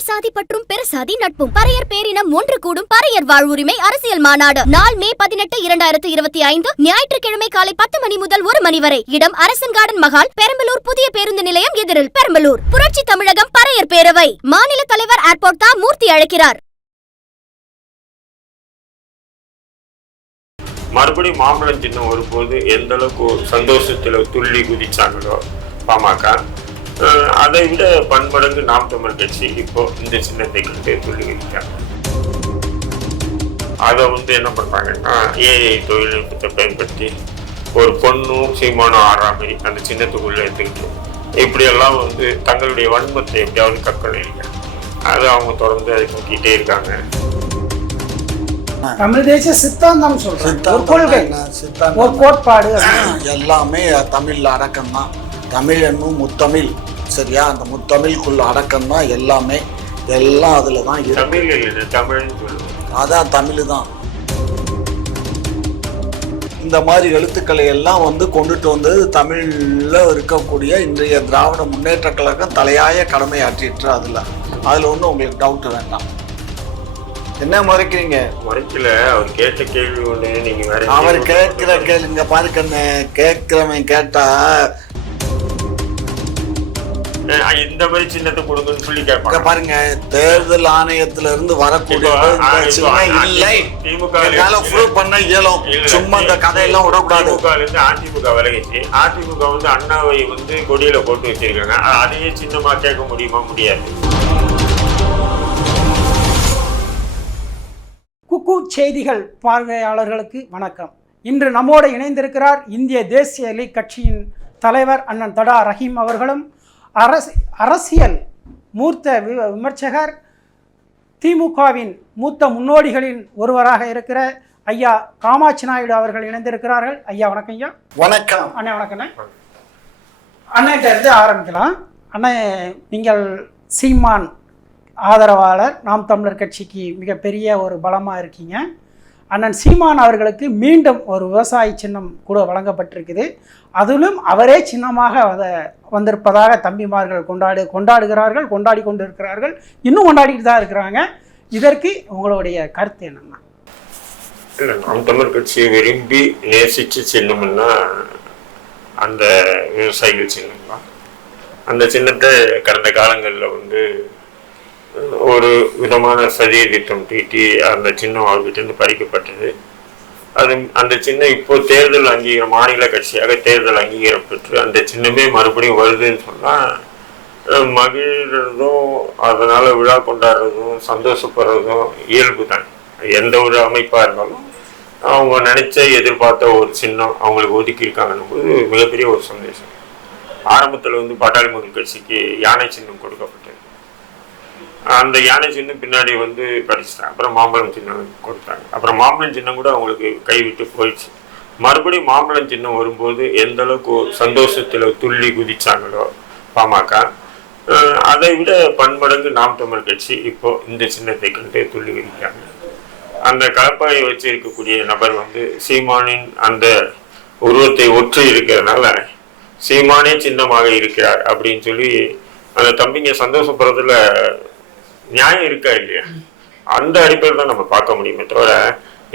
உயர் சாதி பற்றும் பெருசாதி நட்பும் பறையர் பேரினம் ஒன்று கூடும் பறையர் வாழ்வுரிமை அரசியல் மாநாடு நாள் மே 18, 2025 ஞாயிற்றுக்கிழமை காலை 10 மணி முதல் 1 மணி வரை. இடம் அரசன் கார்டன் மகால், பெரம்பலூர் புதிய பேருந்து நிலையம் எதிரில், பெரம்பலூர். புரட்சி தமிழகம் பறையர் பேரவை மாநில தலைவர் ஏர்போர்ட் தா மூர்த்தி அழைக்கிறார். மறுபடியும் மாம்பழம் சின்னம் வரும்போது எந்த அளவுக்கு சந்தோஷத்துல துள்ளி குதிச்சாங்களோ பாமக, அதை விட பன்மடங்கு நாம் தமிழ் கட்சி இப்போ இந்த சின்னத்தை கண்டு துள்ளி குதிக்காங்க. அதை என்ன பண்றாங்கன்னா, ஏஐ தொழில்நுட்பத்தை பயன்படுத்தி ஒரு பொண்ணும் சீமானும் ஆடுற மாதிரி அந்த சின்னத்துக்குள்ள எடுத்துக்கிட்டு இப்படியெல்லாம் தங்களுடைய வன்மத்தை எப்படியாவது கற்கணும். அதை அவங்க தொடர்ந்து அதை கட்டிகிட்டே இருக்காங்க. தமிழ் தேசிய சித்தாந்தம் சொல்றாங்க, ஒரு கொள்கை, ஒரு கோட்பாடு, எல்லாமே தமிழ்ல அடக்கம் தான். தமிழ் என்னும் முத்தமிழ், சரியா? அந்த முத்தமிழ்க்குள்ள அடக்கம் தான் எல்லாமே, எல்லாம் அதுல தான் இருக்கு. அதான் தமிழ் தான். இந்த மாதிரி எழுத்துக்களை எல்லாம் கொண்டுட்டு வந்தது தமிழ்ல இருக்கக்கூடிய இன்றைய திராவிட முன்னேற்ற கழகம் தலையாய கடமையாற்றிட்டு. அதுல ஒன்றும் உங்களுக்கு டவுட் வேண்டாம். என்ன மறைக்கிறீங்க? மறைக்கல, அவர் கேட்ட கேள்வி ஒண்ணு, நீங்க வேற அவர் கேட்கிற கேளுங்க பாருங்க. கேட்கிறவன் கேட்டா இந்த மாதிரி சின்னத்தை கொடுங்கன்னு சொல்லி கேட்பாங்க பாருங்க. தேர்தல் ஆணையத்துல இருந்து வரக்கூடிய இல்லை, திமுக பண்ண இயலும். சும்மா இந்த கதையெல்லாம் விடக்கூடாது. அதிமுக விலகிச்சு. அதிமுக அண்ணாவை கொடியில போட்டு வச்சிருக்காங்க. அதையே சின்னமா கேட்க முடியுமா? முடியாது. குக்கு செய்திகள் பார்வையாளர்களுக்கு வணக்கம். இன்று நம்மோடு இணைந்திருக்கிறார் இந்திய தேசிய லீக் கட்சியின் தலைவர் அண்ணன் தடா ரஹீம் அவர்களும், அரசியல் மூத்த விமர்சகர், திமுகவின் மூத்த முன்னோடிகளின் ஒருவராக இருக்கிற ஐயா காமாட்சி நாயுடு அவர்கள் இணைந்திருக்கிறார்கள். ஐயா வணக்கம். ஐயா வணக்கம். அண்ணே வணக்கண்ணே. அண்ணன்கிட்ட இருந்து ஆரம்பிக்கலாம். அண்ணே, நீங்கள் சீமான் ஆதரவாளர், நாம் தமிழர் கட்சிக்கு மிகப்பெரிய ஒரு பலமாக இருக்கீங்க. அண்ணன் சீமான் அவர்களுக்கு மீண்டும் ஒரு விவசாய சின்னம் கூட வழங்கப்பட்டிருக்குது. அதிலும் அவரே சின்னமாக வந்திருப்பதாக தம்பிமார்கள் கொண்டாடுகிறார்கள், கொண்டாடி கொண்டு இருக்கிறார்கள், இன்னும் கொண்டாடிட்டு தான் இருக்கிறாங்க. இதற்கு உங்களுடைய கருத்து என்னன்னா? இல்லை, நாம் தமிழர் கட்சியை விரும்பி நேசிச்சு சின்னம்னா அந்த விவசாயிகள் சின்னம் தான். அந்த சின்னத்தை கடந்த காலங்களில் ஒரு விதமான சதிய திட்டம் தீட்டி அந்த சின்னம் அவர்கிட்ட பறிக்கப்பட்டது. அந்த சின்னம் இப்போ தேர்தல் அங்கீகாரம், மாநில கட்சியாக தேர்தல் அங்கீகாரம் பெற்று அந்த சின்னமே மறுபடியும் வருதுன்னு சொன்னால் மகிழ்றதும் அதனால விழா கொண்டாடுறதும் சந்தோஷப்படுறதும் இயல்பு தான். எந்த ஒரு அமைப்பாக இருந்தாலும் அவங்க நினைச்ச எதிர்பார்த்த ஒரு சின்னம் அவங்களுக்கு ஒதுக்கி இருக்காங்கன்னும் போது மிகப்பெரிய ஒரு சந்தோஷம். ஆரம்பத்தில் பாட்டாளி மக்கள் கட்சிக்கு யானை சின்னம் கொடுக்கப்பட்டது. அந்த யானை சின்னம் பின்னாடி படிச்சுட்டாங்க. அப்புறம் மாம்பழம் சின்னம் கொடுத்தாங்க. அப்புறம் மாம்பழம் சின்னம் கூட அவங்களுக்கு கைவிட்டு போயிடுச்சு. மறுபடியும் மாம்பழம் சின்னம் வரும்போது எந்த அளவுக்கு சந்தோஷத்துல துள்ளி குதிச்சாங்களோ பாமக, அதை விட பன்மடங்கு நாம் தமிழ் கட்சி இப்போ இந்த சின்னத்தை கண்டு துள்ளி குதிக்காங்க. அந்த கலப்பாயை வச்சு இருக்கக்கூடிய நபர் சீமானின் அந்த உருவத்தை ஒற்றி இருக்கிறதுனால சீமானே சின்னமாக இருக்கிறார் அப்படின்னு சொல்லி அந்த தம்பிங்க சந்தோஷப்படுறதுல நியாயம் இருக்கா இல்லையா? அந்த அடிப்படையில் தான் நம்ம பார்க்க முடியுமே தவிர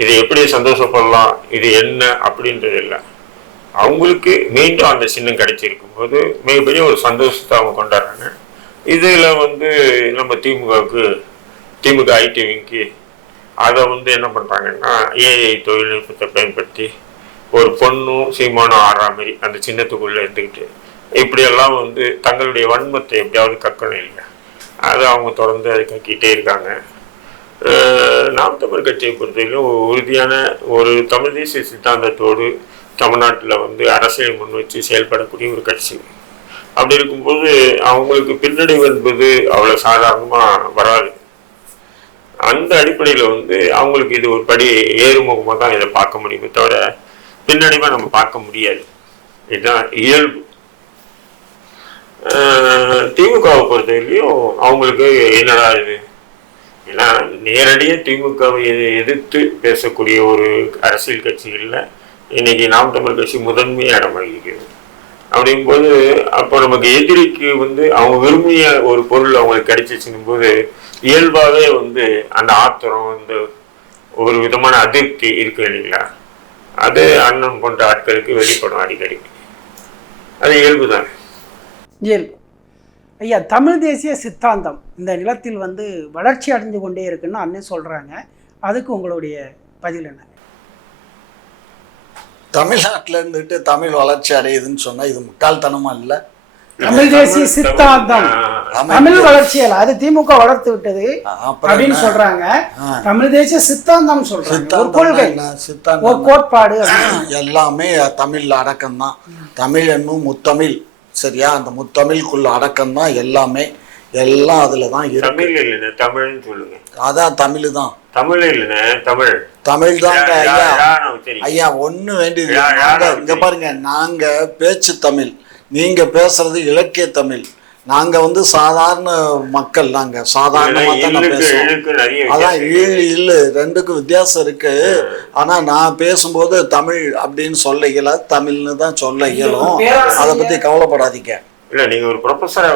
இதை எப்படி சந்தோஷப்படலாம், இது என்ன அப்படின்றது இல்லை. அவங்களுக்கு மீண்டும் அந்த சின்னம் கிடைச்சிருக்கும் போது மிகப்பெரிய ஒரு சந்தோஷத்தை அவங்க கொண்டாடுறாங்க. இதில் நம்ம திமுக ஐடிவிக்கு அதை என்ன பண்ணுறாங்கன்னா, ஏஐ தொழில்நுட்பத்தை பயன்படுத்தி ஒரு பொண்ணும் சீமானும் ஆடுற மாதிரி அந்த சின்னத்துக்குள்ளே எடுத்துக்கிட்டு இப்படியெல்லாம் தங்களுடைய வன்மத்தை எப்படியாவது கற்கணும் இல்லையா? அதை அவங்க தொடர்ந்து அதை கட்டிகிட்டே இருக்காங்க. நாம் தமிழ் கட்சியை பொறுத்தவரைக்கும் உறுதியான ஒரு தமிழ் தேசிய சித்தாந்தத்தோடு தமிழ்நாட்டில் அரசியல் முன் வச்சு செயல்படக்கூடிய ஒரு கட்சி. அப்படி இருக்கும்போது அவங்களுக்கு பின்னடைவு என்பது அவ்வளோ சாதாரணமாக வராது. அந்த அடிப்படையில் அவங்களுக்கு இது ஒரு படி ஏறுமுகமாக தான் இதை பார்க்க முடியுமே தவிர பின்னடைவாக நம்ம பார்க்க முடியாது. இதுதான் இயல்பு. திமுகவை பொறுத்தவரையிலையும் அவங்களுக்கு என்னடா இது, ஏன்னா நேரடியாக திமுகவை எதிர்த்து பேசக்கூடிய ஒரு அரசியல் கட்சிகளில் இன்னைக்கு நாம் தமிழ் கட்சி முதன்மையாக இடம் வகிக்கிறது. அப்படிங்கும்போது அப்போ நமக்கு எதிரிக்கு வந்து அவங்க விரும்பிய ஒரு பொருள் அவங்களுக்கு கிடைச்சிச்சுங்கும் போது இயல்பாகவே வந்து அந்த ஆத்திரம், இந்த ஒரு விதமான அதிருப்தி இருக்கு இல்லைங்களா, அது அண்ணன் போன்ற ஆட்களுக்கு வெளிப்படும் அடிக்கடி. அது இயல்பு தான். இயல்பு. ஐயா, தமிழ் தேசிய சித்தாந்தம் இந்த நிலத்தில் வந்து வளர்ச்சி அடைந்து கொண்டே இருக்குன்னு அண்ணன் சொல்கிறாங்க. அதுக்கு உங்களுடைய பதில் என்ன? தமிழ்நாட்டில் இருந்துட்டு தமிழ் வளர்ச்சி அடையுதுன்னு சொன்னால் இது முட்டாள்தனமா இல்லை? தமிழ் தேசிய சித்தாந்தம் தமிழ் வளர்ச்சியல் அது திமுக வளர்த்து விட்டது அப்படின்னு சொல்றாங்க. தமிழ் தேசிய சித்தாந்தம் சொல்றாங்க, ஒரு கொள்கை, ஒரு கோட்பாடு. எல்லாமே தமிழ்ல அடக்கம் தான். தமிழ் என்னும் முத்தமிழ், சரியா? அந்த முத்தமிழ்க்குள்ள அடக்கம் தான் எல்லாமே, எல்லாம் அதுல தான் இருக்கு. தமிழ்னு சொல்லுங்க. அதான் தமிழ் தான். தமிழ் இல்லைன்னு தமிழ், தமிழ் தாங்க ஐயா. ஐயா ஒண்ணு வேண்டியது, இங்க பாருங்க, நாங்க பேச்சு தமிழ், நீங்க பேசுறது இலக்கிய தமிழ். நாங்க வந்து சாதாரண மக்கள், நாங்க சாதாரணமா தான் பேசுவோம். அதான் இல்லு ரெண்டுக்கும் வித்தியாசம் இருக்கு. ஆனா நான் பேசும்போது தமிழ் அப்படின்னு சொல்ல இயலாது, தமிழ்னு தான் சொல்ல இயலும். அதை பத்தி கவலைப்படாதீங்க. இல்ல நீங்க ஒரு ப்ரொஃபஸரா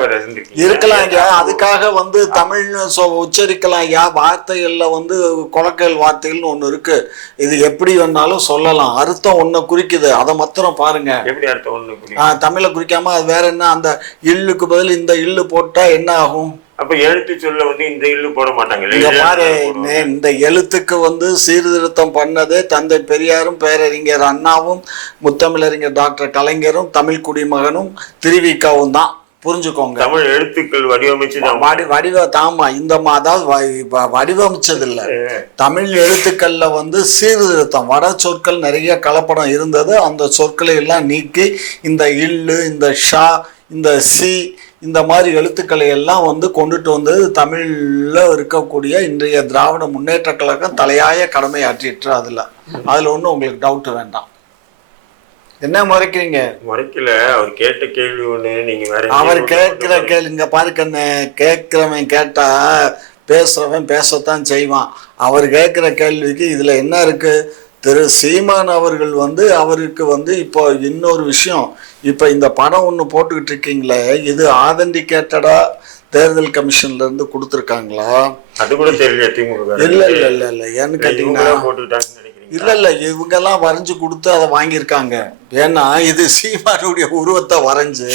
இருக்கலாம் ஐயா, அதுக்காக வந்து தமிழ்னு உச்சரிக்கலாம் ஐயா. வார்த்தைகள்ல வந்து கொலக்கல் வார்த்தைகள்னு ஒண்ணு இருக்கு, இது எப்படி வேணாலும் சொல்லலாம். அர்த்தம் ஒண்ணு குறிக்குது, அதை மாத்திரம் பாருங்க. எப்படி அர்த்தம் ஒண்ணு தமிழை குறிக்காம அது வேற என்ன? அந்த இல்லுக்கு பதில் இந்த இல்லு போட்டா என்ன ஆகும்? அப்ப எழுத்து சொல்ல வந்து இந்த இல்லு போட மாட்டாங்க. பாரு, இந்த எழுத்துக்கு வந்து சீர்திருத்தம் பண்ணது தந்தை பெரியாரும் பேரறிஞர் அண்ணாவும் முத்தமிழறிஞர் டாக்டர் கலைஞரும் தமிழ் குடிமகனும் திருவிக்காவும் தான். புரிஞ்சுக்கோங்க. தமிழ் எழுத்துக்கள் வடிவமைச்சு தாமா இந்த அதாவது வடிவமைச்சது இல்ல. தமிழ் எழுத்துக்கள்ல வந்து சீர்திருத்தம், வட சொற்கள் நிறைய கலப்படம் இருந்தது. அந்த சொற்களை எல்லாம் நீக்கி இந்த இல்லு, இந்த ஷா, இந்த சி, இந்த மாதிரி எழுத்துக்களை எல்லாம் வந்து கொண்டுட்டு வந்தது தமிழ்ல இருக்கக்கூடிய இன்றைய திராவிட முன்னேற்ற கழகம் தலையாய கடமை ஆற்றிட்டு. அதுல ஒன்றும் உங்களுக்கு டவுட் வேண்டாம். என்ன முறைக்கிறீங்க? முறைக்கல, அவர் கேட்ட கேள்வி ஒண்ணு, நீங்க வேற அவர் கேட்கிற கேள்வி இங்க பாருக்கண்ணு, கேட்கிறவன் கேட்டா பேசுறவன் பேசத்தான் செய்வான். அவர் கேட்கிற கேள்விக்கு இதுல என்ன இருக்கு? திரு சீமான் அவர்கள் வந்து அவருக்கு வந்து இப்போ இன்னொரு விஷயம், இப்போ இந்த படம் ஒன்று போட்டுக்கிட்டு இருக்கீங்களே, இது ஆதென்டிகேட்டடா தேர்தல் கமிஷன்ல இருந்து கொடுத்துருக்காங்களா? அது கூட தெரியல. திமுக இல்ல இல்ல இல்ல இல்ல ஏன்னு கேட்டீங்கன்னா, இல்ல இல்ல இவங்கெல்லாம் வரைஞ்சு கொடுத்து அதை வாங்கியிருக்காங்க. ஏன்னா இது சீமானுடைய உருவத்தை வரைஞ்சு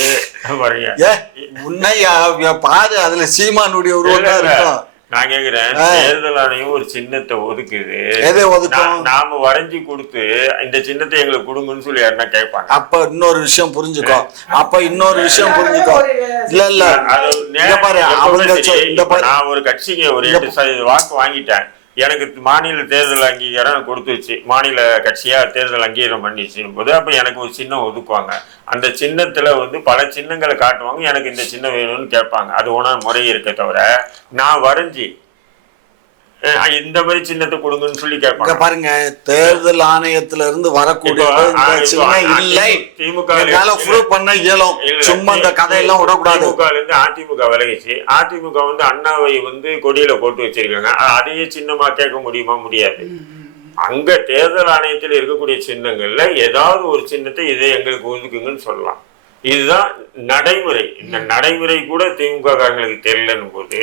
உன்னையா பாரு, அதுல சீமானுடைய உருவம் தான் இருக்கும். நான் கேக்குறேன், தேர்தல் ஆணையம் ஒரு சின்னத்தை ஒதுக்குது, நாம வரைஞ்சி கொடுத்து இந்த சின்னத்தை எங்களுக்கு கொடுங்கன்னு சொல்லி யாருன்னா கேட்பாங்க. அப்ப இன்னொரு விஷயம் புரிஞ்சுக்கோ, இல்ல இல்ல நான் ஒரு கட்சிக்கு ஒரு 8% வாக்கு வாங்கிட்டேன், எனக்கு மாநில தேர்தல் அங்கீகாரம் கொடுத்துருச்சு, மாநில கட்சியா தேர்தல் அங்கீகாரம் பண்ணிச்சுன்னு போது அப்ப எனக்கு ஒரு சின்னம் ஒதுக்குவாங்க. அந்த சின்னத்துல வந்து பல சின்னங்களை காட்டுவாங்க, எனக்கு இந்த சின்னம் வேணும்னு கேட்பாங்க. அது ஒன்றா முறை இருக்க தவிர நான் வரைஞ்சி இந்த மாதிரி சின்னத்தை கொடுங்கன்னு சொல்லி கேட்பாங்க. பாருங்க, தேர்தல் ஆணையத்துல இருந்து வரக்கூடிய திமுக பண்ண இயலும், சும்மா இந்த கதையெல்லாம் விடக்கூடாது. திமுக இருந்து அதிமுக விலகிச்சு, அதிமுக வந்து அண்ணாவை வந்து கொடியில போட்டு வச்சிருக்காங்க, அதையே சின்னமா கேட்க முடியுமா? முடியாது. அங்க தேர்தல் ஆணையத்தில் இருக்கக்கூடிய சின்னங்கள்ல ஏதாவது ஒரு சின்னத்தை இதை எங்களுக்கு ஒதுக்குங்கன்னு சொல்லலாம். இதுதான் நடைமுறை. இந்த நடைமுறை கூட திமுக காரங்களுக்கு தெரியலன்னு போது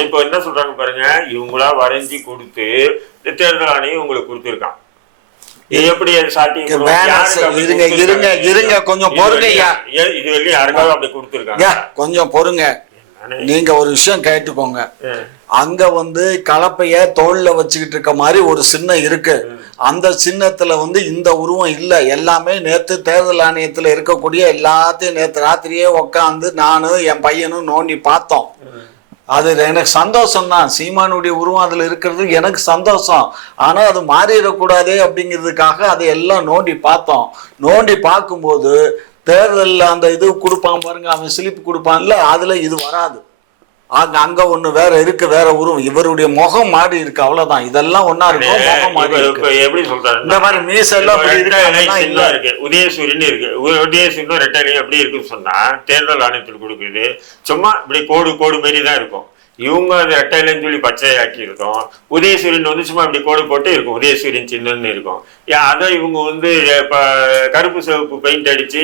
இப்ப என்ன சொல்றாங்க பாருங்க, இவங்களா வரைஞ்சி கொடுத்து தேர்தல் ஆணையம் உங்களுக்கு கொடுத்துருக்கான். இது எப்படி சாத்தியம்? கொஞ்சம் பொறுங்க, இது வெளியே யாருக்காவது அப்படி கொடுத்துருக்காங்க. கொஞ்சம் பொறுங்க, நீங்க ஒரு விஷயம் கேட்டுக்கோங்க. அங்க வந்து கலப்பைய தோல்ல வச்சுக்கிட்டு இருக்க மாதிரி ஒரு சின்னம் இருக்கு. அந்த சின்னத்துல வந்து இந்த உருவம் இல்லை. எல்லாமே நேத்து தேர்தல் ஆணையத்துல இருக்கக்கூடிய எல்லாத்தையும் நேத்து ராத்திரியே உக்காந்து நானும் என் பையனும் நோண்டி பார்த்தோம். அது எனக்கு சந்தோஷம் தான், சீமானுடைய உருவம் அதுல இருக்கிறது எனக்கு சந்தோஷம். ஆனா அது மாறிடக்கூடாதே அப்படிங்கிறதுக்காக அதை எல்லாம் நோண்டி பார்த்தோம். நோண்டி பார்க்கும்போது தேர்தலில் அந்த இது கொடுப்பான் பாருங்க, அவன் சிலிப்பு கொடுப்பான்ல, அதுல இது வராது. அங்க ஒண்ணு வேற இருக்கு, வேற உருவம். இவருடைய முகம் மாறி இருக்கு, அவ்வளவுதான். இதெல்லாம் ஒன்னா இருக்கும், முகம் மாறி இருக்கு. எப்படி சொல்றாரு, இந்த மாதிரி மீச எல்லாம் இருக்கு, உதயசூரியன் இருக்கு, உதயசூரியன் ரெட்டை எப்படி இருக்குன்னு சொன்னா தேர்தல் ஆணையத்தில் கொடுக்குது சும்மா இப்படி கோடு கோடு மாரி தான் இருக்கும். இவங்க அது ரெட்டையிலன்னு சொல்லி பச்சையாக்கி இருக்கோம். உதயசூரியன் வந்து சும்மா இப்படி கோடு போட்டு இருக்கும், உதயசூரியன் சின்னன்னு இருக்கும். அதை இவங்க வந்து கருப்பு சிவப்பு பெயிண்ட் அடிச்சு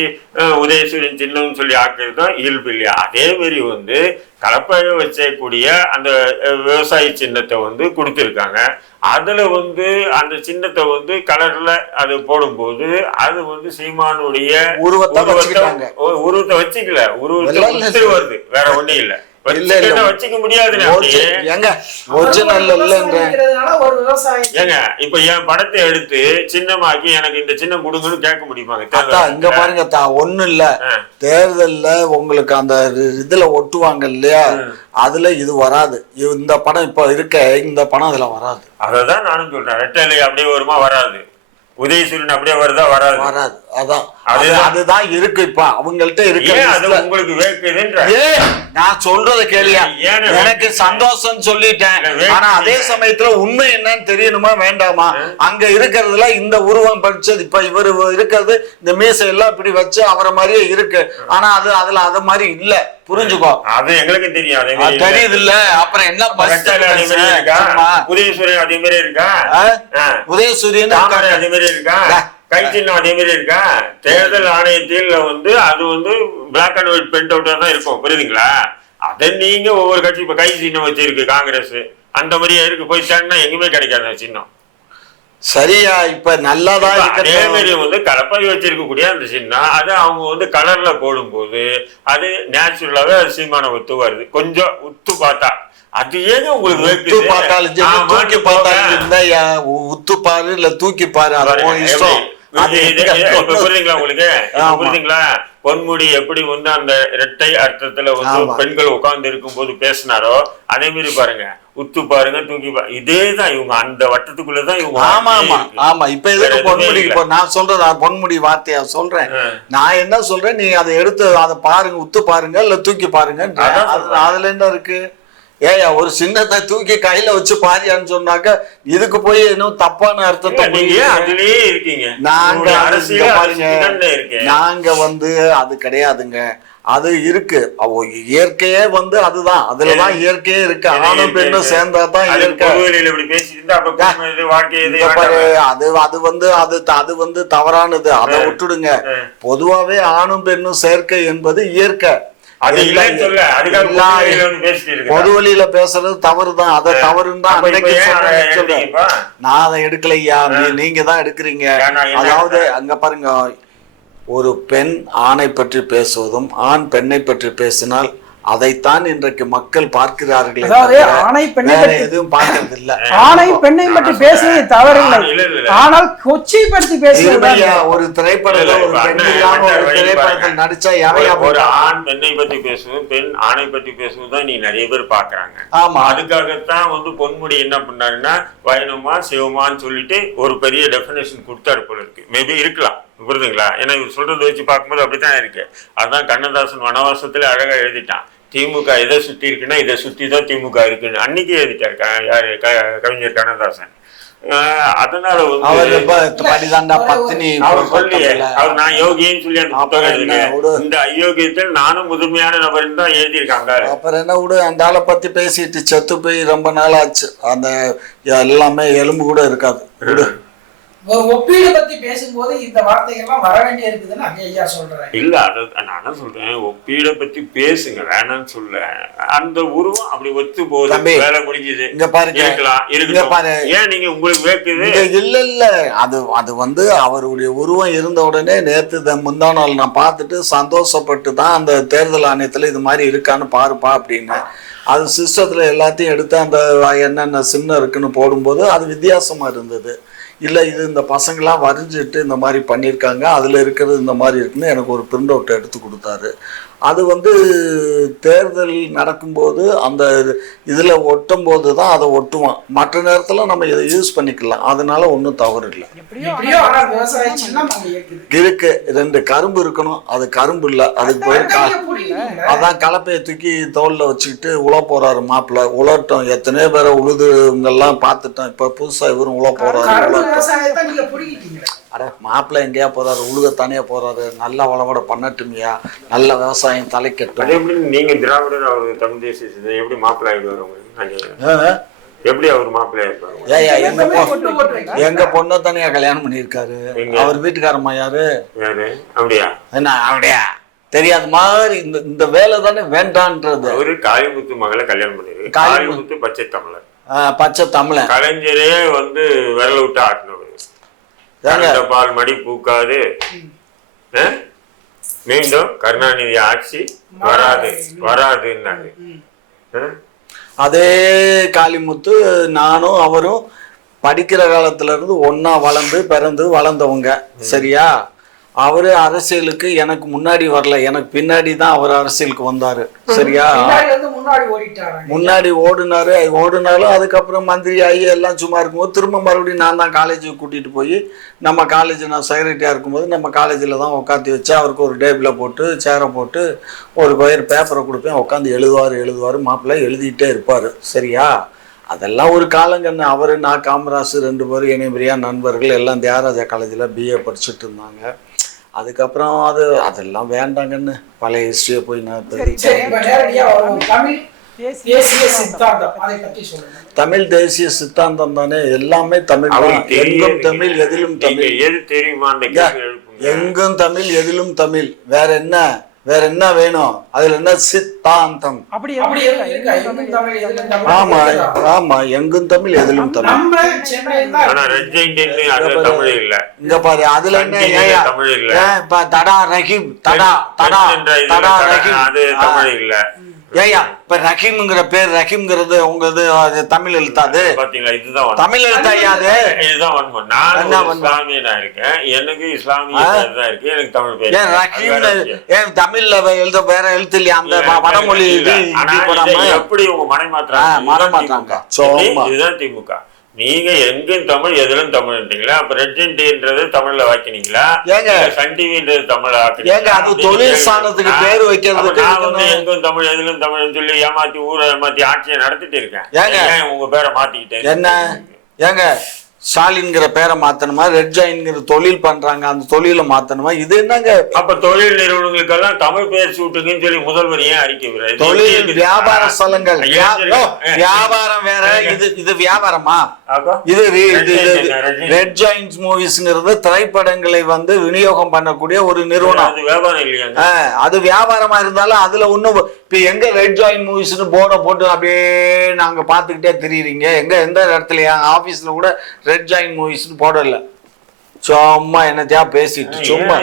உதயசூரியன் சின்னம்னு சொல்லி ஆக்குறதும் இயல்பு இல்லையா? அதே மாதிரி வந்து கலப்பையை வச்சக்கூடிய அந்த விவசாய சின்னத்தை வந்து கொடுத்துருக்காங்க. அதுல வந்து அந்த சின்னத்தை வந்து கலர்ல அது போடும்போது அது வந்து சீமானுடைய உருவத்தை வச்சுக்கல, உருவத்தை வருது, வேற ஒண்ணும் இல்ல. வச்சுக்க முடியாது. ஏங்க இப்ப என் படத்தை எடுத்து சின்னமாக்கி எனக்கு இந்த சின்னம் கொடுங்கன்னு கேட்க முடியுமாங்க? இங்க பாருங்க, ஒண்ணும் இல்ல, தேர்தல்ல உங்களுக்கு அந்த இதுல ஒட்டுவாங்க இல்லையா, அதுல இது வராது. இந்த படம் இப்ப இருக்க இந்த படம் அதுல வராது. அததான் நானும் சொல்றேன். ரெட்டலை அப்படியே வருமா? வராது. உதயசூரியன் அப்படியே வருதா? வராது. அதான் அதுதான் இருக்கு இப்ப அவங்கள்ட்ட இருக்கு. உங்களுக்கு வேக்குதுன்ற நான் சொல்றத கேளியா? எனக்கு சந்தோஷம் சொல்லிட்டேன். ஆனா அதே சமயத்துல உண்மை என்னன்னு தெரியணுமா வேண்டாமா? அங்க இருக்கிறதுல இந்த உருவம் படிச்சது, இப்ப இவரு இருக்கிறது இந்த மீசை எல்லாம் இப்படி வச்சு அவரை மாதிரியே இருக்கு. ஆனா அதுல அது மாதிரி இல்ல, புரிஞ்சுக்கோ. அது எங்களுக்கு தெரியும், தெரியுது இல்ல. அப்புறம் என்ன உதயசூரியன் அதே மாதிரி இருக்கா? உதயசூரியன் அதே மாதிரி இருக்கா? கை சின்னம் அதே மாதிரி இருக்கா? தேர்தல் ஆணையத்தில் வந்து அது வந்து பிளாக் அண்ட் ஒயிட் பிரிண்ட் அவுட்டா தான் இருக்கும், புரியுதுங்களா? அதை நீங்க ஒவ்வொரு கட்சி இப்ப கை சின்னம் வச்சிருக்கு காங்கிரஸ், அந்த மாதிரியே இருக்கு. போய் தேடினா எங்குமே கிடைக்காது சின்னம். சரியா? இப்ப நல்லாதான் அதே மாதிரி வந்து கலப்பை வச்சிருக்கக்கூடிய அந்த சின்னம் அது அவங்க வந்து கலர்ல போடும்போது அது நேச்சுரலாவே அது சீமான ஒத்து வருது. கொஞ்சம் உத்து பார்த்தா அது ஏங்க உங்களுக்கு உத்து பார்த்தாலும் தூக்கி பார்த்தாலும் உத்து பாரு இல்ல தூக்கி பாரு, அது இஷ்டம். புரியுதுங்களா உங்களுக்கு? புரியுதுங்களா? பொன்முடி எப்படி வந்து அந்த இரட்டை அர்த்தத்துல வந்து பெண்கள் உட்கார்ந்து இருக்கும் போது பேசினாரோ அதே மாதிரி பாருங்க, உத்து பாருங்க, தூக்கி இதேதான் இவங்க அந்த வட்டத்துக்குள்ளதான் இவங்க. ஆமா ஆமா ஆமா. இப்ப எதுக்கு பொன்முடி? நான் சொல்றேன், பொன்முடி வார்த்தையா சொல்றேன். நான் என்ன சொல்றேன், நீ அதை எடுத்து அதை பாருங்க, உத்து பாருங்க இல்ல தூக்கி பாருங்க, அதுல என்ன இருக்கு? ஏயா ஒரு சின்னத்தை தூக்கி கையில வச்சு பாரியான்னு சொன்னாக்க இதுக்கு போய் இன்னும் தப்பான அர்த்தத்தை அதுலயே இருக்கீங்க. நாங்க வந்து அது கிடையாதுங்க, அது இருக்கு. இயற்கையே வந்து அதுதான், அதுலதான் இயற்கையே இருக்கு. ஆணும் பெண்ணும் சேர்ந்தாதான் இயற்கை. அது வந்து அது வந்து தவறானது, அதை விட்டுடுங்க. பொதுவாவே ஆணும் பெண்ணும் சேர்க்கை என்பது இயற்கை. பொது வழியில பேசுறது தவறுதான், அதை தவறுன்னு தான் நான் அதை எடுக்கலையா, நீங்க தான் எடுக்கிறீங்க. அதாவது அங்க பாருங்க, ஒரு பெண் ஆணை பற்றி பேசுவதும் ஆண் பெண்ணை பற்றி பேசினால் அதைத்தான் இன்றைக்கு மக்கள் பார்க்கிறார்கள். எதுவும் பார்க்கறது இல்ல. ஆணை பெண்ணை பற்றி பேசுவது தவறில்லை, ஆனால் கொச்சைப்படுத்தி பேசுவது. ஒரு திரைப்படத்தில் நடிச்சா ஒரு ஆண் பெண்ணை பற்றி பேசுவது, பெண் ஆணை பற்றி பேசுவதுதான் நீ நிறைய பேர் பாக்குறாங்க. ஆமா, அதுக்காகத்தான் வந்து பொன்முடி என்ன பண்ணாருன்னா வைணமா சிவமான்னு சொல்லிட்டு ஒரு பெரிய டெபினேஷன் கொடுத்தாரு போல இருக்கு. மேபி இருக்கலாம், புரியுதுங்களா? ஏன்னா இவர் சொல்றது வச்சு பார்க்கும்போது அப்படித்தான் இருக்கு. அதுதான் கண்ணதாசன் வனவாசத்துல அழகா எழுதிட்டான். திமுக எதை சுத்தி இருக்குன்னா இதை சுத்தி தான் திமுக இருக்குன்னு அன்னைக்கு எழுதிட்டாரு யாரு, கவிஞர் கண்ணதாசன். அதனால நான் யோகின்னு சொல்லி அந்த புத்தகம் எழுதுறேன். இந்த அயோக்கியத்தில் நானும் முதுமையான நபர் தான் எழுதியிருக்காங்க. அப்புறம் என்ன விடு, அந்த ஆளை பத்தி பேசிட்டு செத்து போய் ரொம்ப நாள் ஆச்சு. அந்த எல்லாமே எலும்பு கூட இருக்காது. ஒரு ஒப்பீடு பத்தி பேசும்போது இந்த வார்த்தைகள்லாம் வர வேண்டிய இருக்குதுன்னு ஐயா சொல்றேன். இல்ல அதை நான் சொல்றேன், ஒப்பீட பத்தி பேசுங்க, வேணாம்னு சொல்ல. அந்த உருவம் அப்படி ஒத்து போகுது, வேலை முடிஞ்சது. இங்க பாருங்க, ஏன் நீங்க உங்களுக்கு வேக்குது? இல்ல அது வந்து அவருடைய உருவம் இருந்த உடனே நேத்து முந்தா நாள் நான் பார்த்துட்டு சந்தோஷப்பட்டு தான் அந்த தேர்தல் ஆணையத்துல இது மாதிரி இருக்கான்னு பாருப்பா அப்படின்னு அது சிஸ்டத்துல எல்லாத்தையும் எடுத்து அந்த என்னென்ன சின்னம் இருக்குன்னு போடும்போது அது வித்தியாசமா இருந்தது. இல்லை இது இந்த பசங்களாம் வரைஞ்சிட்டு இந்த மாதிரி பண்ணியிருக்காங்க, அதில் இருக்கிறது இந்த மாதிரி இருக்குன்னு எனக்கு ஒரு பிரிண்ட் அவுட் எடுத்து கொடுத்தாரு. அது வந்து தேர்தல் நடக்கும்போது அந்த இதில் ஒட்டும் போது தான் அதை ஒட்டுவான். மற்ற நேரத்தில் நம்ம இதை யூஸ் பண்ணிக்கலாம், அதனால ஒன்றும் தவறு இல்லை. இருக்கு, 2 கரும்பு இருக்கணும், அது கரும்பு இல்லை, அதுக்கு போய் அதான் கலப்பையை தூக்கி தோல்ல வச்சுக்கிட்டு உழ போறாரு மாப்பிள்ள. உழட்டும், எத்தனையோ பேரை உழுதுங்கெல்லாம் பார்த்துட்டோம். இப்போ புதுசாக இவரும் உழ போறாரு. அட மாப்பிள்ளை எங்கேயா போறாரு, உழுகத்தானே போறாரு, நல்லா வளவட பண்ணட்டுமியா, நல்ல விவசாயம் தலைக்கட்டும். அதே எப்படி நீங்க திராவிடர் அவர் தமிழ் தேசிய சிந்தனை எப்படி மாப்பிள்ளை ஆகிடுவார் உங்களுக்கு? எப்படி அவர் மாப்பிள்ளை ஆகிடுவாரு? ஏயா எங்க பொண்ணை தனியா கல்யாணம் பண்ணியிருக்காரு. அவர் வீட்டுக்காரம்மா யாரு? அப்படியா? என்ன அப்படியா தெரியாத மாதிரி இந்த வேலை தானே வேண்டான்றது. அவரு காளிமுத்து மகளை கல்யாணம் பண்ணிரு. காளிமுத்து பச்சை தமிழர். பச்சை தமிழன். கலைஞரே வந்து விரல விட்டு ஆட்டினவர். பால் மடி பூக்காது, மீண்டும் கருணாநிதி ஆட்சி வராதுன்னாரு. அதே காளிமுத்து நானும் அவரும் படிக்கிற காலத்துல இருந்து ஒன்னா பிறந்து வளர்ந்தவங்க. சரியா? அவரு அரசியலுக்கு எனக்கு முன்னாடி வரல, எனக்கு பின்னாடி தான் அவர் அரசியலுக்கு வந்தாரு. சரியா? முன்னாடி ஓடுனாலும் அதுக்கப்புறம் மந்திரி ஆகி எல்லாம் சும்மா இருக்கும்போது திரும்ப மறுபடியும் நான் தான் காலேஜுக்கு கூட்டிட்டு போய் நம்ம காலேஜ் நான் செக்ரட்டரியா இருக்கும்போது நம்ம காலேஜில் தான் உட்காந்து வச்சு அவருக்கு ஒரு டேபிளில் போட்டு சேரை போட்டு ஒரு பேப்பரை கொடுப்பேன், உட்காந்து எழுதுவார், மாப்பிள்ளை எழுதிட்டே இருப்பார். சரியா? அதெல்லாம் ஒரு காலங்கன்னு. அவர் நான் காமராசு 2 பேரும் இணைபிரியா நண்பர்கள் எல்லாம் தியாகராஜா காலேஜில் பிஏ படிச்சுட்டு இருந்தாங்க. அதுக்கப்புறம் அதெல்லாம் வேண்டாங்கன்னு பழைய ஹிஸ்டரியை போய் நான் தமிழ் தேசிய சித்தாந்தம் தானே எல்லாமே. தமிழ் எங்கும் தமிழ் எதிலும் தமிழ். எது தெரியுமா? எங்கும் தமிழ் எதிலும் தமிழ். வேற என்ன வேணும்? அதுல என்ன சித்தாந்தம்? ஆமா ஆமா, எங்கும் தமிழ் எதிலும் தமிழ். இங்க பாரு, அதுல என்ன தடா ரஹீம் தடா ரஹீம் ஏயா இப்ப ரஹீம்ங்கிற பேர், ரஹீம்ங்கிறது உங்களது தமிழ் எழுத்தாது. தமிழ் எழுத்தா? எனக்கு இஸ்லாமிய இருக்கு, எனக்கு தமிழ் பேர். ஏன் ரஹீம் ஏன் தமிழ்ல எழுத வேற எழுத்து இல்லையா? அந்த வடமொழி எப்படி உங்க மனமாற்றாங்க? இதுதான் திமுக. நீங்க எங்கும் தமிழ் எதிலும் தமிழ்ன்றீங்களா? அப்ப ரெட்ஜென்ட்ன்றது தமிழ்ல வாக்கினீங்களா? சன் டிவின்றது தமிழ்ல வாக்கினீங்க? அது தொழில் ஸ்தானத்துக்கு பேர் வைக்கிறதுக்கு நான் வந்து எங்கும் தமிழ் எதிலும் தமிழ்னு சொல்லி ஏமாத்தி ஊரை ஏமாத்தி ஆட்சியை நடத்திட்டு இருக்கேன். உங்க பேரை மாத்திக்கிட்டேன் என்ன? ஏங்க ஸ்டாலின்ங்கிற பேரை மாத்தணுமா? ரெட் ஜாயின்ங்கிற தொழில் பண்றாங்க, அந்த தொழில மாத்தணுமா? இது என்னங்க? அப்ப தொழில் நிறுவனங்களுக்கெல்லாம் தமிழ் பேர் சூட்டுங்கன்னு சொல்லி முதல்வர் ஏன் அறிக்கை? தொழில் வியாபார ஸ்தலங்கள், வியாபாரம் வேற, இது வியாபாரமா? இது ரெட் ஜாயின்ஸ் மூவிஸ்ங்கிறது திரைப்படங்களை வந்து விநியோகம் பண்ணக்கூடிய ஒரு நிறுவனம். அது வியாபாரம் இல்லையாங்க? அது வியாபாரமா இருந்தாலும் அதுல ஒண்ணும் இப்ப எங்க ரெட் ஜாயின் மூவிஸ்னு போர்டை போட்டு அப்படியே நாங்க பாத்துக்கிட்டே தெரியுறீங்க. எந்த இடத்துல என் ஆபீஸ்ல கூட ரெட் ஜாயின் மூவிஸ்னு போடல. சும்மா என்னத்தையா பேசிட்டு சும்மா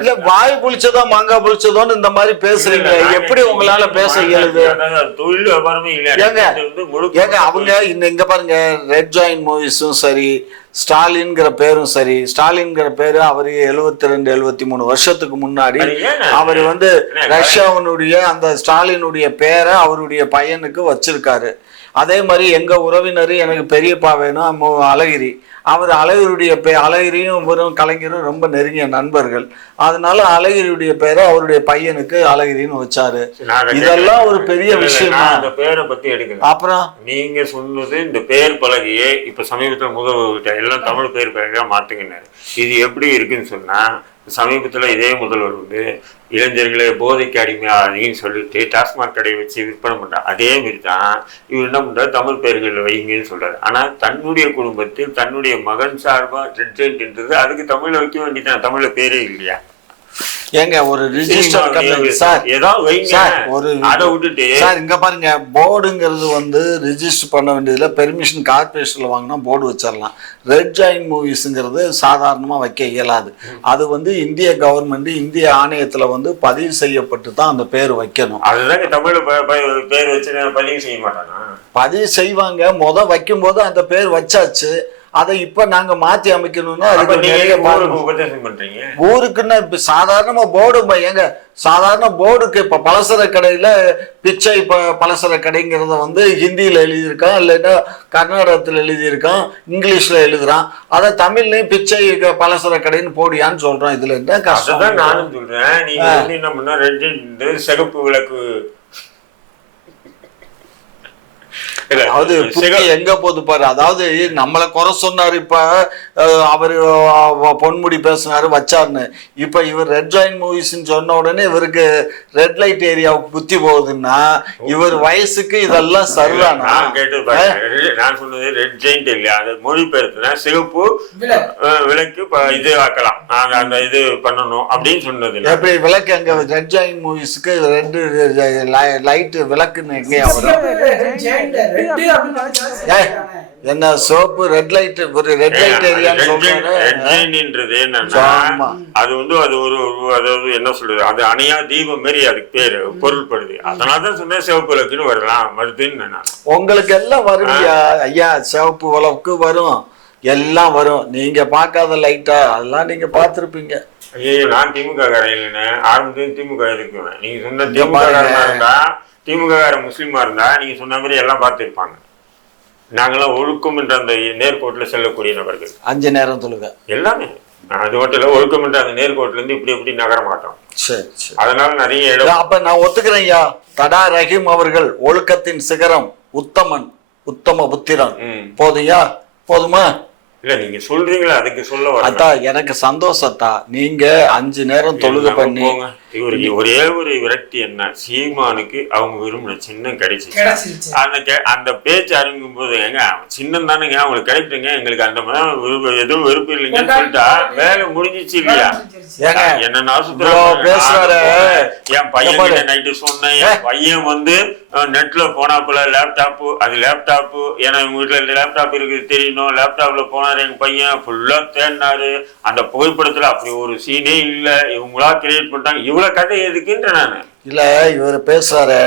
இல்ல வாய் புளிச்சதோ மாங்காய் புளிச்சதோன்னு இந்த மாதிரி பேசுறீங்க. எப்படி உங்களால பேச இயலுது? தொழில் வியாபாரமே இல்ல. ஏங்க அவங்க இங்க பாருங்க, ரெட் ஜாயின் மூவிஸும் சரி, ஸ்டாலின்ங்கிற பேரும் சரி. ஸ்டாலின்ங்கிற பேரு அவரு 72-73 வருஷத்துக்கு முன்னாடி அவர் வந்து ரஷ்யாவினுடைய அந்த ஸ்டாலினுடைய பேரை அவருடைய பையனுக்கு வச்சிருக்காரு. அதே மாதிரி எங்க உறவினர் எனக்கு பெரியப்பா வேணும் அழகிரி, அவர் அழகிரியும் இவரும் கலைஞரும் ரொம்ப நெருங்கிய நண்பர்கள். அதனால அழகிரியுடைய பேரை அவருடைய பையனுக்கு அழகிரின்னு வச்சாரு. இதெல்லாம் ஒரு பெரிய விஷயம். இந்த பேரை பத்தி எடுக்கல. அப்புறம் நீங்க சொன்னது இந்த பேர் பலகையே இப்ப சமீபத்துல முதல்வர் எல்லாம் தமிழ் பேர் பலகையா மாத்துங்கினாரு. இது எப்படி இருக்குன்னு சொன்னா, சமீபத்துல இதே முதல்வர் வந்து இளைஞர்களை போதைக்கு அடிமையாகின்னு சொல்லிட்டு டாஸ்மாக் கடையை வச்சு விற்பனை பண்றாரு. அதே மாதிரி தான் இவர் என்ன பண்றாரு, தமிழ் பெயர்கள் வைங்கன்னு சொல்றாரு. ஆனா தன்னுடைய குடும்பத்தில் தன்னுடைய மகன் சார்பா ரெட்ஜென்ட்ன்றது அதுக்கு தமிழ்ல வைக்க வேண்டியதான். தமிழ்ல பேரே இல்லையா? ஏங்க ஒரு ரிஜிஸ்டர் சார் ஒரு அதை விட்டுட்டு சார் இங்க பாருங்க, போர்டுங்கிறது வந்து ரிஜிஸ்டர் பண்ண வேண்டியதுல பெர்மிஷன் கார்பரேஷன்ல வாங்கினா போர்டு வச்சிடலாம். ரெட் ஜாயின் மூவிஸ்ங்கிறது சாதாரணமா வைக்க இயலாது. அது வந்து இந்திய கவர்மெண்ட் இந்திய ஆணையத்துல வந்து பதிவு செய்யப்பட்டு தான் அந்த பேர் வைக்கணும். அதுதாங்க தமிழ்ல பேர் வச்சு பதிவு செய்ய மாட்டாங்க. பதிவு செய்வாங்க. வைக்கும் போது அந்த பேர் வச்சாச்சு. அதை இப்ப நாங்க மாத்தி அமைக்கணும்னா ஊருக்குன்னா இப்ப சாதாரணமா போர்டு எங்க சாதாரண போர்டுக்கு இப்ப பலசர கடையில பிச்சை பலசர கடைங்கிறத வந்து ஹிந்தியில எழுதியிருக்கான், இல்லைன்னா கர்நாடகத்துல எழுதியிருக்கான், இங்கிலீஷ்ல எழுதுறான். அதை தமிழ்லயும் பிச்சை பலசர கடைன்னு போடியான்னு சொல்றான். இதுல என்ன கஷ்டம்? நானும் சொல்றேன். நீங்க என்ன பண்ணா சிகப்பு விளக்கு அதாவது புத்தி எங்க போது பாரு. அதாவது நம்மளை குறை சொன்னாரு, இப்ப அவரு பொன்முடி பேசினாரு வச்சாருன்னு. இப்ப இவர் ரெட் ஜாயின் மூவிஸ்ன்னு சொன்ன உடனே இவருக்கு ரெட் லைட் ஏரியாவுக்கு புத்தி போகுதுன்னா இவர் வயசுக்கு இதெல்லாம் சரிதானா? நான் சொன்னது ரெட் ஜெயிண்ட் இல்லையா, அது மொழிபெயர்த்துனா சிகப்பு விளக்கு இது ஆக்கலாம், அந்த இது பண்ணணும் அப்படின்னு சொன்னது. எப்படி விளக்கு அங்க ரெட் ஜாயின் மூவிஸ்க்கு ரெட் லைட் விளக்குன்னு எங்கேயா வரும்? என்ன சோப்பு ரெட் லைட், ஒரு ரெட் லைட் ஏரியான்னு சொல்றது என்னன்னா, அது வந்து அது ஒரு அதாவது என்ன சொல்றது, அது அணையா தீபம் மாரி அதுக்கு பேரு பொருள்படுது. அதனாலதான் சொன்னேன் சிவப்பு விளக்குன்னு வரலாம் வருதுன்னு. உங்களுக்கு எல்லாம் வரும் ஐயா, சிவப்பு விளக்கு வரும், எல்லாம் வரும். நீங்க பார்க்காத லைட்டா அதெல்லாம் நீங்க பார்த்திருப்பீங்க. ஐயோ, நான் திமுக காரன் இல்லைன்னு ஆரம்பத்துல திமுக இருக்குவேன். நீங்க சொன்ன திமுக காரனா இருந்தா, திமுக கார முஸ்லீமா இருந்தா நீங்க சொன்ன மாதிரி எல்லாம் பார்த்துருப்பாங்க. நாங்கெல்லாம் ஒழுக்கம் என்ற அந்த நேர்கோட்டில் செல்லக்கூடிய நபர்கள். 5 நேரம் தொழுக எல்லாமே அது மட்டும் இல்ல, ஒழுக்கம் என்ற அந்த நேர்கோட்டில இருந்து இப்படி நகர மாட்டோம். சரி, அதனால நிறைய இடம். அப்ப நான் ஒத்துக்கிறேன் ஐயா. தடா ரஹீம் அவர்கள் ஒழுக்கத்தின் சிகரம், உத்தமன், உத்தம புத்திரன். போதுயா, போதுமா? இல்ல நீங்க சொல்றீங்களா, அதுக்கு சொல்ல வரதா எனக்கு சந்தோஷத்தா. நீங்க 5 நேரம் தொழுக பண்ணி இவருக்கு ஒரே ஒரு விரக்தி என்ன, சீமானுக்கு அவங்க விரும்பின சின்னம் கிடைச்சிச்சு. அந்த பேச்சு அறிவிக்கும் போது ஏங்க சின்னம் தானுங்க அவங்களுக்கு கிடைக்குங்க, எங்களுக்கு அந்த மாதிரி எதுவும் வெறுப்பு இல்லைங்கன்னு சொல்லிட்டா வேலை முடிஞ்சிச்சு இல்லையா? என்னன்னா பேசுறாரு. என் பையன் நைட்டு சொன்னேன், என் பையன் வந்து நெட்ல போனாப்புல லேப்டாப்பு, அது லேப்டாப்பு ஏன்னா இவங்க வீட்டுல லேப்டாப் இருக்குது தெரியணும், லேப்டாப்ல போனாரு எங்க பையன், ஃபுல்லா தேடினாரு. அந்த புகைப்படத்துல அப்படி ஒரு சீனே இல்ல, இவங்களா கிரியேட் பண்ணிட்டாங்க. இவ்வளவு கதை எதுக்குன்ற நானு இல்ல. இவர் பேசுறாரு,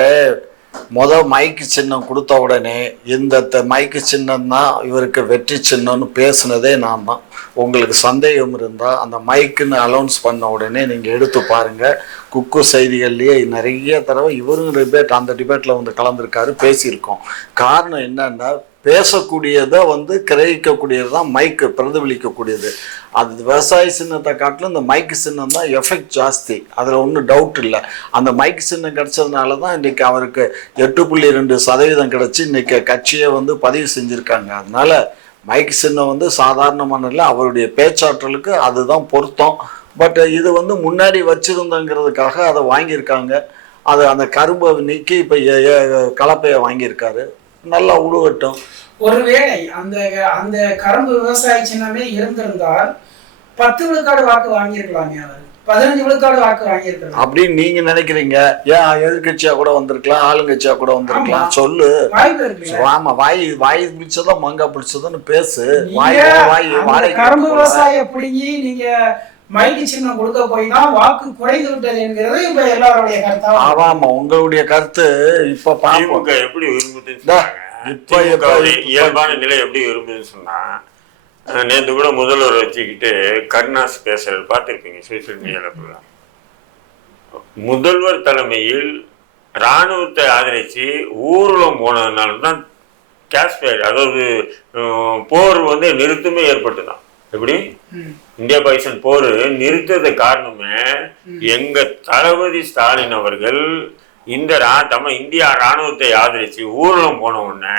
மைக்கு சின்னம் கொடுத்த உடனே இந்த மைக்கு சின்னம் தான் இவருக்கு வெற்றி சின்னம்னு பேசுனதே நான் தான். உங்களுக்கு சந்தேகம் இருந்தா அந்த மைக்குன்னு அலௌன்ஸ் பண்ண உடனே நீங்க எடுத்து பாருங்க. குக்கு செய்திகள்லயே நிறைய தடவை இவரும் டிபேட், அந்த டிபேட்ல வந்து கலந்துருக்காரு, பேசியிருக்கோம். காரணம் என்னன்னா, பேசக்கூடியதை வந்து கிரகிக்கக்கூடியது தான் மைக்கு பிரதிபலிக்கக்கூடியது. அது விவசாய சின்னத்தை காட்டிலும் இந்த மைக்கு சின்னம் தான் எஃபெக்ட் ஜாஸ்தி, அதில் ஒன்றும் டவுட் இல்லை. அந்த மைக்கு சின்னம் கிடைச்சதுனால தான் இன்றைக்கி அவருக்கு 8.2% கிடைச்சி இன்றைக்கி கட்சியை வந்து பதிவு செஞ்சுருக்காங்க. அதனால மைக்கு சின்னம் வந்து சாதாரணமான இல்லை, அவருடைய பேச்சாற்றலுக்கு அதுதான் பொருத்தம். பட் இது வந்து முன்னாடி வச்சுருந்தங்கிறதுக்காக அதை வாங்கியிருக்காங்க. அது அந்த கரும்பை நீக்கி இப்போ கலப்பையை வாங்கியிருக்காரு. நல்லா உழுவட்டும். ஒருவேளை அந்த அந்த கரும்பு விவசாய சின்னமே இருந்திருந்தால் 10 விழுக்காடு வாக்கு வாங்கியிருக்கலாமே, அவர் 15 விழுக்காடு வாக்கு வாங்கியிருக்கலாம் அப்படின்னு நீங்க நினைக்கிறீங்க. ஏன் எதிர்கட்சியா கூட வந்திருக்கலாம், ஆளுங்கட்சியா கூட வந்திருக்கலாம். சொல்லு. ஆமா, வாய் பிடிச்சதா மங்கா பிடிச்சதுன்னு பேசு. கரும்பு விவசாய பிடிங்கி நீங்க மைக்கு சின்னம் கொடுக்க போய் தான் வாக்கு குறைந்து விட்டது என்கிறது இப்ப எல்லாருடைய கருத்தா. ஆமா, உங்களுடைய கருத்து. இப்ப பாமக எப்படி விரும்புதுன்னு, இப்ப இயல்பான நிலை எப்படி விரும்புதுன்னு சொன்னா, நேற்று கூட முதல்வர் வச்சுக்கிட்டு கருணாஸ் பேசுறது பார்த்துருப்பீங்க சோசியல் மீடியால. முதல்வர் தலைமையில் இராணுவத்தை ஆதரிச்சு ஊர்வலம் போனதுனால்தான் காஷ்மீர், அதாவது போர் வந்து நிறுத்தமே ஏற்பட்டுதான். எப்படி இந்தியா பாகிஸ்தான் போர் நிறுத்தது காரணமே எங்க தளபதி ஸ்டாலின் அவர்கள் இந்த இந்தியா ராணுவத்தை ஆதரிச்சு ஊர்வலம் போன உடனே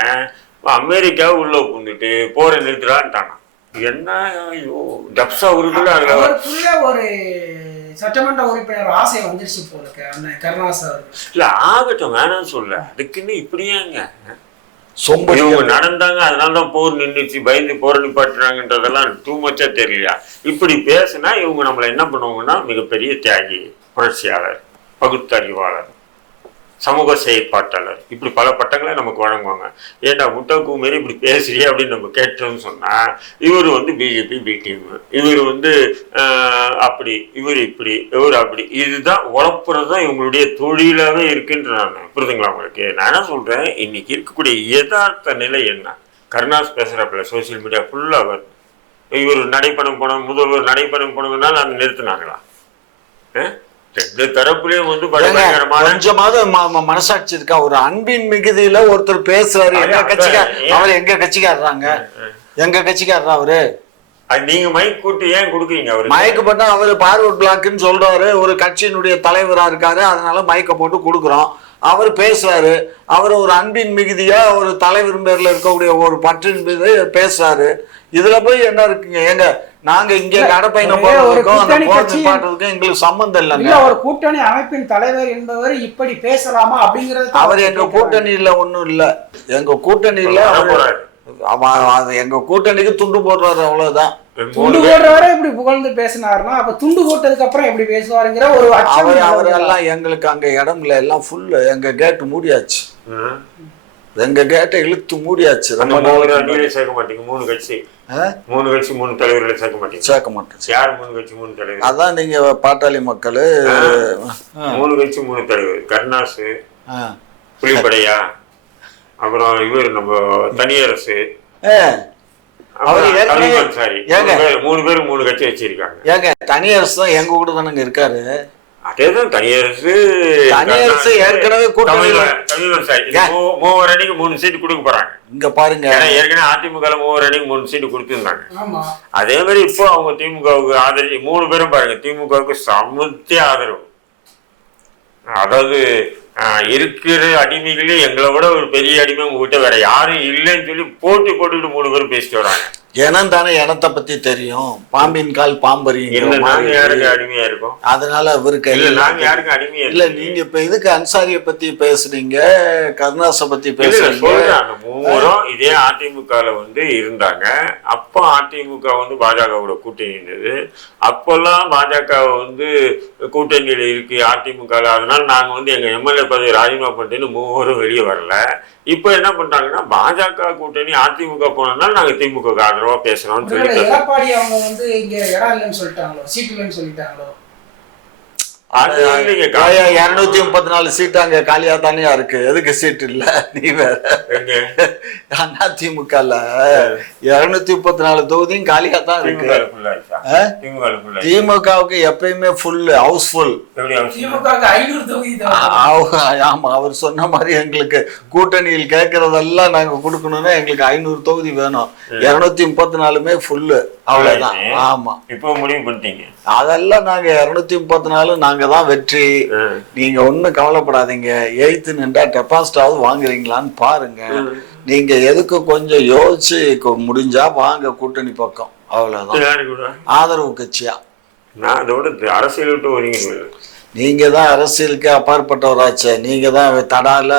அமெரிக்கா உள்ள புந்துட்டு போரை நிறுத்துறான்ட்டாங்க. என்ன டப்ஸா உருக்குல ஒரு சட்டமன்ற உறுப்பினர் ஆசை வந்துருச்சு போல கருணாஸ் அவர்கள். இல்ல ஆகட்டும், வேணாம்னு சொல்ல, அதுக்குன்னு இப்படியாங்க இவங்க நடந்தாங்க, அதனாலதான் போர் நின்றுச்சு, பயந்து போரை நிப்பாட்டுறாங்கன்றதெல்லாம் டூ மச்சா தெரியலையா? இப்படி பேசுனா இவங்க நம்மளை என்ன பண்ணுவாங்கன்னா மிகப்பெரிய தியாகி, புரட்சியாளர், பகுத்தறிவாளர், சமூக செயற்பாட்டாளர், இப்படி பல பட்டங்களை நமக்கு வழங்குவாங்க. ஏன்டா முட்டை மாரி இப்படி பேசுறியே அப்படின்னு நம்ம கேட்டோம்னு சொன்னா, இவர் வந்து பிஜேபி பி டீம், இவர் வந்து அப்படி, இவர் இப்படி, இவர் அப்படி, இதுதான் உழப்புறது தான் இவங்களுடைய தொழிலாவே இருக்குன்ற நான். புரிதுங்களா உங்களுக்கு? நான் என்ன சொல்றேன், இன்னைக்கு இருக்கக்கூடிய யதார்த்த நிலை என்ன? கருணாஸ் பேசுறப்பல சோசியல் மீடியா ஃபுல்லா வருது. இவர் நடைப்பணம் போன முதல்வர் நடைப்பணம் போனதுனால அந்த நிறுத்தினாங்களா? தரப்புலயும் வந்து கொஞ்சமாவது மனசாட்சி இருக்கா? ஒரு அன்பின் மிகுதியில ஒருத்தர் பேசுறாரு, எங்க கட்சிக்கார், அவர் எங்க கட்சிக்காரறாங்க, எங்க கட்சிக்காரரா அவரு? நீங்க மைக் கூட்டி ஏன் கொடுக்குறீங்க? அவரு மைக்கு போட்டா அவரு பார்வர்ட் பிளாக்னு சொல்றாரு, ஒரு கட்சியினுடைய தலைவரா இருக்காரு, அதனால மைக்க போட்டு கொடுக்குறோம். அவர் பேசுறாரு. அவர் ஒரு அன்பின் மிகுதியா ஒரு தலைவர் பேர்ல இருக்கக்கூடிய ஒரு பற்றின் மீது பேசுறாரு. இதுல போய் என்ன இருக்குங்க? ஏங்க நாங்க இங்க கடப்பையின போறதுக்கும் அந்த போராட்டம் பாடுறதுக்கும் எங்களுக்கு சம்பந்தம் இல்லைங்க. ஒரு கூட்டணி அமைப்பின் தலைவர் என்பவர் இப்படி பேசலாமா அப்படிங்கறது அவர் எங்க கூட்டணியில ஒண்ணும் இல்ல. எங்க கூட்டணியில எங்க கூட்டணிக்கு துண்டு போடுறாரு, அவ்வளவுதான். துண்டு போடுறவரை இப்படி புகழ்ந்து பேசினாருன்னா அப்ப துண்டு போட்டதுக்கு அப்புறம் எப்படி பேசுவாருங்கிற ஒரு அவரெல்லாம் எங்களுக்கு அங்க இடம் இல்ல, எல்லாம் ஃபுல்லு. எங்க கேட்டு மூடியாச்சு, எங்க கேட்டை இழுத்து மூடியாச்சு. சேர்க்க மாட்டீங்க. 3 கட்சி 3 தலைவர்களை சேர்க்க மாட்டேன். யார் 3 கட்சி 3 தலைவர்? அதான் நீங்க பாட்டாளி மக்கள் 3 கட்சி 3 தலைவர். கருணாசு, புலிப்படையா, அப்புறம் இவர் நம்ம தனியரசு, 3 பேர் 3 கட்சி வச்சிருக்காங்க. ஏங்க தனியரசு தான் எங்க கூட தானங்க இருக்காரு. அதேதான் தனியரசு ஏற்கனவே மூவர் அணிக்கு 3 சீட்டு கொடுக்க போறாங்க. இங்க பாருங்க, ஏற்கனவே அதிமுக 3 அணிக்கு 3 சீட்டு கொடுத்துருந்தாங்க. அதே மாதிரி இப்போ அவங்க திமுகவுக்கு ஆதரவு 3 பேரும் பாருங்க, திமுகவுக்கு சமத்திய ஆதரவு. அதாவது இருக்கிற அடிமைகளே எங்களை விட ஒரு பெரிய அடிமை உங்ககிட்ட வேற யாரும் இல்லைன்னு சொல்லி போட்டுக்கிட்டு 3 பேரும் பேசிட்டு வராங்க. இனம் தானே, இனத்தை பத்தி தெரியும். பாம்பின் கால் பாம்பறி. யாருக்கு அடிமையா இருக்கும்? அதனால அவருக்கு நாங்க யாருக்கும் அடிமையா இல்ல. நீங்க இப்ப இதுக்கு அன்சாரிய பத்தி பேசுறீங்க, கருணாசை பத்தி பேசுறீங்க. மூவரும் இதே அதிமுகல இருந்தாங்க. அப்போ அதிமுக பாஜகவோட கூட்டணி இருந்தது. அப்பெல்லாம் பாஜக கூட்டணியில இருக்கு அதிமுகல. அதனால நாங்க எங்க எம்எல்ஏ பதவி ராஜினாமா பண்ணிட்டு மூவரும் வெளியே வரல. இப்ப என்ன பண்றாங்கன்னா பாஜக கூட்டணி அதிமுக போனதுனால நாங்க திமுக ஆதரவா பேசுறோம்னு சொல்லி எடப்பாடி அவங்க இங்க இடம் இல்லைன்னு சொல்லிட்டாங்களோ, சீட் இல்லைன்னு சொல்லிட்டாங்களோ. 234 சீட்டு அங்க காலியா தானே இருக்கு. எதுக்கு சீட் இல்ல? நீ வேற அதிமுகல 234 தொகுதியும் காலியா தான் இருக்கு. திமுகவுக்கு எப்பயுமே ஃபுல் ஹவுஸ் ஃபுல். ஆமா, அவர் சொன்ன மாதிரி எங்களுக்கு கூட்டணியில் கேட்கறதெல்லாம் நாங்க கொடுக்கணும்னா எங்களுக்கு 500 தொகுதி வேணும். 234 ஃபுல்லு, அவ்வளவுதான். ஆமா, இப்போ முடிவு பண்ணிட்டீங்க. அதெல்லாம் நாங்க 234 நாங்க தான் வெற்றி. நீங்க ஒண்ணும் கவலைப்படாதீங்க. 8th நின்றா டெபாசிட்டாவது வாங்குறீங்களான்னு பாருங்க. நீங்க எதுக்கு கொஞ்சம் யோசிச்சு முடிஞ்சா வாங்க கூட்டணி பக்கம், அவ்வளவுதான். ஆதரவு கட்சியா நான் அதோட அரசியல் விட்டு ஒதுங்கி. நீங்க தான் அரசியலுக்கு அப்பாற்பட்டவராச்சே. நீங்க தான் தடால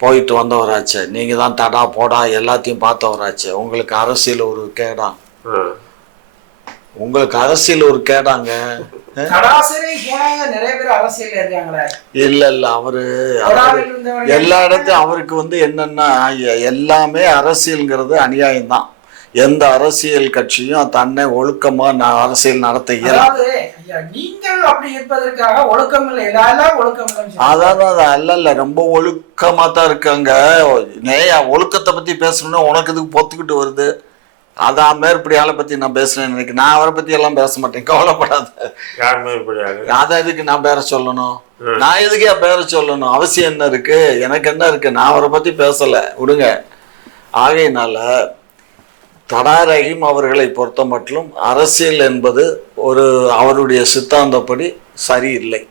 போயிட்டு வந்தவராச்சே. நீங்க தான் தடா போடா எல்லாத்தையும் பார்த்தவராச்சே. உங்களுக்கு அரசியல் ஒரு கேடா? உங்களுக்கு அரசியல் ஒரு கேடாங்க? இல்ல இல்ல, அவரு எல்லா இடத்தையும் அவருக்கு என்னன்னா எல்லாமே அரசியல்ங்கிறது அநியாயம் தான். எந்த அரசியல் கட்சியும் தன்னை ஒழுக்கமா அரசியல் நடத்த இயலாது. அதான் அல்ல, ரொம்ப ஒழுக்கமா தான் இருக்காங்க. ஒழுக்கத்தை பத்தி பேசணும்னா உனக்கு இதுக்கு பொத்துக்கிட்டு வருது. அதான் மேற்படியால பத்தி நான் பேசுறேன். நான் அவரை பத்தி எல்லாம் பேச மாட்டேன், கவலைப்படாத. அதான் எதுக்கு நான் பேர சொல்லணும்? நான் எதுக்கே பேர சொல்லணும்? அவசியம் என்ன இருக்கு? எனக்கு என்ன இருக்கு? நான் அவரை பத்தி பேசல, விடுங்க. ஆகையினால தடா ரஹீம் அவர்களை பொறுத்த மட்டும் அரசியல் என்பது அவருடைய சித்தாந்தப்படி சரியில்லை.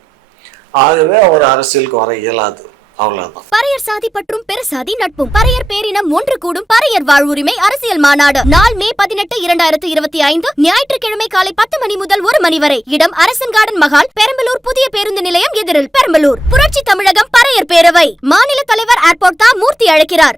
ஆகவே அவர் அரசியலுக்கு வர இயலாது, அவ்வளவுதான். பறையர் சாதி பற்றும் பெருசாதி நட்பும் பறையர் பேரினம் ஒன்று கூடும் பறையர் வாழ்வுரிமை அரசியல் மாநாடு நாள் மே 18, 2025 ஞாயிற்றுக்கிழமை காலை 10 மணி முதல் 1 மணி வரை. இடம் அரசன் கார்டன் மகால், பெரம்பலூர் புதிய பேருந்து நிலையம் எதிரில், பெரம்பலூர். புரட்சி தமிழகம் பறையர் பேரவை மாநில தலைவர் ஏர்போர்ட் மூர்த்தி அழைக்கிறார்.